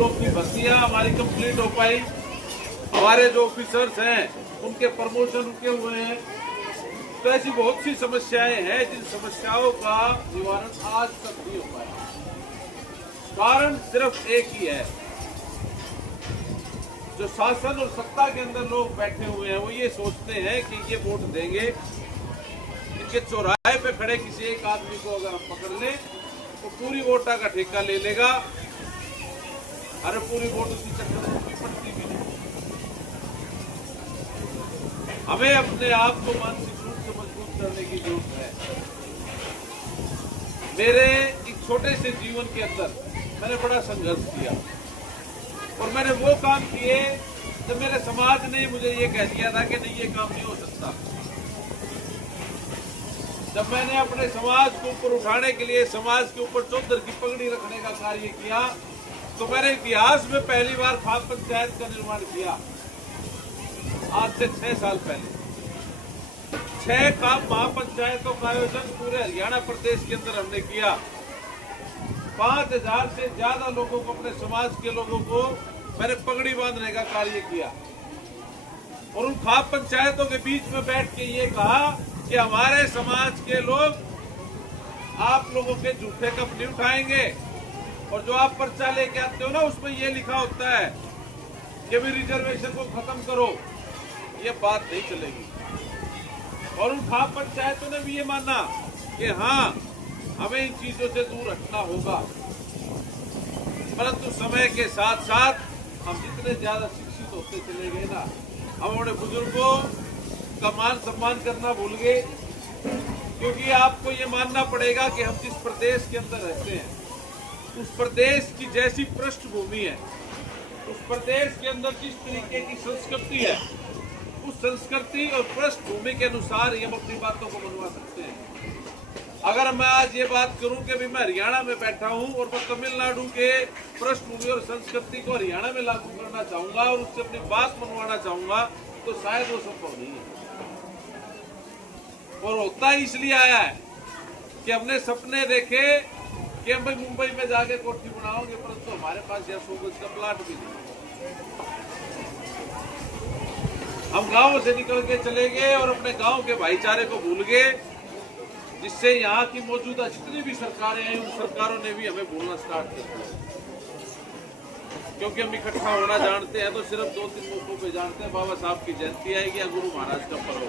लोग की भर्तियां हमारी कंप्लीट हो पाई, हमारे जो ऑफिसर्स हैं उनके प्रमोशन रुके हुए हैं। तो ऐसी बहुत सी समस्याएं हैं जिन समस्याओं का निवारण आज तक नहीं हो पाया। कारण सिर्फ एक ही है, जो शासन और सत्ता के अंदर लोग बैठे हुए हैं वो ये सोचते हैं कि ये वोट देंगे, इनके चौराहे पे खड़े किसी एक आदमी को अगर हम पकड़ लें तो पूरी वोटा का ठेका ले लेगा। अरे पूरी वोट उसी चक्कर में पड़ती भी नहीं। हमें अपने आप को मानसिक रूप से मजबूत करने की जरूरत है। मेरे एक छोटे से जीवन के अंदर मैंने बड़ा संघर्ष किया और मैंने वो काम किए जब मेरे समाज ने मुझे ये कह दिया था कि नहीं ये काम नहीं हो सकता। जब मैंने अपने समाज को ऊपर उठाने के लिए समाज के ऊपर चौधर की पगड़ी रखने का कार्य किया तो मैंने इतिहास में पहली बार खाप पंचायत का निर्माण किया। आज से 6 साल पहले 6 खाप महापंचायतों का आयोजन पूरे हरियाणा प्रदेश के अंदर हमने किया। 5000 से ज्यादा लोगों को, अपने समाज के लोगों को मैंने पगड़ी बांधने का कार्य किया और उन खाप पंचायतों के बीच में बैठ के ये कहा कि हमारे समाज के लोग आप लोगों के झूठे कप नहीं उठाएंगे और जो आप पर्चा लेके आते हो ना उसमें ये लिखा होता है कि भी रिजर्वेशन को खत्म करो, ये बात नहीं चलेगी। और उन खाप पंचायतों ने भी ये माना कि हाँ हमें इन चीजों से दूर हटना होगा। परंतु समय के साथ साथ हम जितने ज्यादा शिक्षित होते चले गए ना, हम अपने बुजुर्गों का मान सम्मान करना भूल गए। क्योंकि आपको ये मानना पड़ेगा कि हम जिस प्रदेश के अंदर रहते हैं उस प्रदेश की जैसी पृष्ठभूमि है, उस प्रदेश के अंदर जिस तरीके की संस्कृति है, उस संस्कृति और पृष्ठभूमि के अनुसार ही हम अपनी बातों को मनवा सकते हैं। अगर मैं आज ये बात करूं कि भी मैं हरियाणा में बैठा हूं और मैं तमिलनाडु के पृष्ठभूमि और संस्कृति को हरियाणा में लागू करना चाहूंगा और उससे अपनी बात मनवाना चाहूंगा तो शायद वो संभव नहीं है। और होता इसलिए आया है कि हमने सपने देखे कि हम भाई मुंबई में जाके कोठी बनाओगे, परंतु हमारे पास यह 100 गज का प्लाट भी नहीं। हम गांव से निकल के चले गए और अपने गांव के भाईचारे को भूल गए, जिससे यहाँ की मौजूदा जितनी भी सरकारें हैं उन सरकारों ने भी हमें भूलना स्टार्ट कर दिया। क्योंकि हम इकट्ठा होना जानते हैं तो सिर्फ 2-3 मौकों पे जानते हैं, बाबा साहब की जयंती आएगी या गुरु महाराज का पर्व।